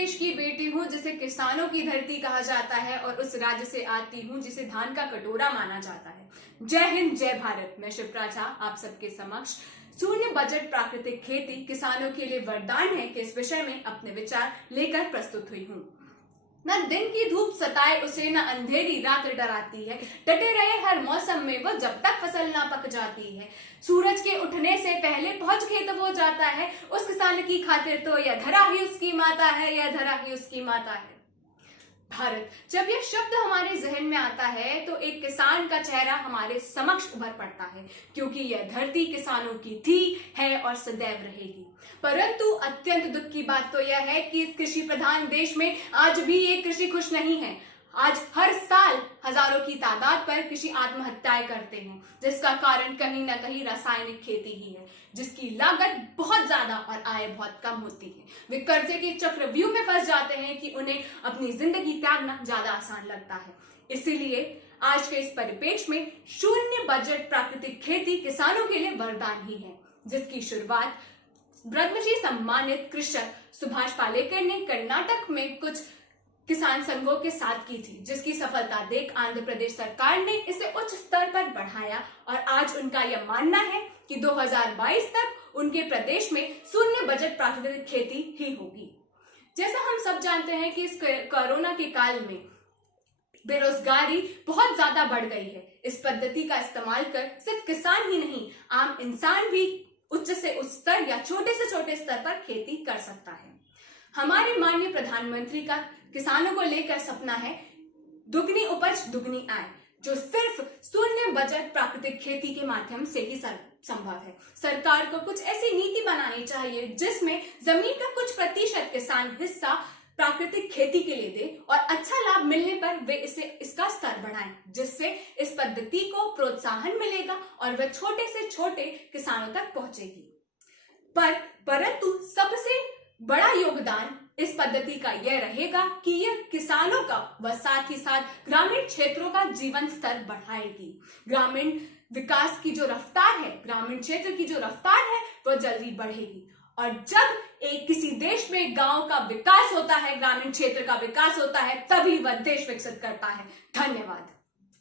देश की बेटी हूँ जिसे किसानों की धरती कहा जाता है और उस राज्य से आती हूँ जिसे धान का कटोरा माना जाता है। जय हिंद, जय भारत। मैं शिप्रा झा आप सबके समक्ष शून्य बजट प्राकृतिक खेती किसानों के लिए वरदान है कि इस विषय में अपने विचार लेकर प्रस्तुत हुई हूँ। न दिन की धूप सताए उसे, न अंधेरी रात डराती है। डटे रहे हर मौसम में वो जब तक फसल ना पक जाती है। सूरज के उठने से पहले पहुंच खेत वो जाता है। उस किसान की खातिर तो यह धरा ही उसकी माता है, यह धरा ही उसकी माता है। भारत, जब यह शब्द हमारे जहन में आता है तो एक किसान का चेहरा हमारे समक्ष उभर पड़ता है, क्योंकि यह धरती किसानों की थी, है और सदैव रहेगी। परंतु अत्यंत दुख की बात तो यह है कि इस कृषि प्रधान देश में आज भी ये कृषि खुश नहीं है। आज हर साल हजारों की तादाद पर कृषि आत्महत्याएं करते हैं, जिसका कारण कहीं ना कहीं रासायनिक खेती ही है, जिसकी लागत बहुत ज्यादा और आय बहुत कम होती है। वे कर्जे के चक्रव्यूह में फंस जाते हैं कि उन्हें अपनी जिंदगी त्यागना ज्यादा आसान लगता है। इसीलिए आज के इस परिपेक्ष में शून्य बजट प्राकृतिक खेती किसानों के लिए वरदान ही है, जिसकी शुरुआत पद्मश्री सम्मानित कृषक सुभाष पालेकर ने कर्नाटक में कुछ किसान संघों के साथ की थी, जिसकी सफलता देख आंध्र प्रदेश सरकार ने इसे उच्च स्तर पर बढ़ाया और आज उनका यह मानना है कि 2022 तक उनके प्रदेश में शून्य बजट प्राकृतिक खेती ही होगी। जैसा हम सब जानते हैं कि इस कोरोना के काल में बेरोजगारी बहुत ज्यादा बढ़ गई है। इस पद्धति का इस्तेमाल कर सिर्फ किसान ही नहीं, आम इंसान भी उच्च से उच्च स्तर या छोटे से छोटे स्तर पर खेती कर सकता है। हमारे माननीय प्रधानमंत्री का किसानों को लेकर सपना है दुगनी उपज दुगनी आय, जो सिर्फ शून्य बजट प्राकृतिक खेती के माध्यम से ही संभव है। सरकार को कुछ ऐसी नीति बनानी चाहिए जिसमें जमीन का कुछ प्रतिशत किसान हिस्सा प्राकृतिक खेती के लिए दे और अच्छा लाभ मिलने पर वे इसका स्तर बढ़ाएं, जिससे इस पद्धति को प्रोत्साहन मिलेगा और वह छोटे से छोटे किसानों तक पहुंचेगी। परंतु सबसे बड़ा योगदान इस पद्धति का यह रहेगा कि यह किसानों का व साथ ही साथ ग्रामीण क्षेत्रों का जीवन स्तर बढ़ाएगी। ग्रामीण विकास की जो रफ्तार है, ग्रामीण क्षेत्र की जो रफ्तार है, वह जल्दी बढ़ेगी। और जब किसी देश में गांव का विकास होता है, ग्रामीण क्षेत्र का विकास होता है, तभी वह देश विकसित करता है। धन्यवाद।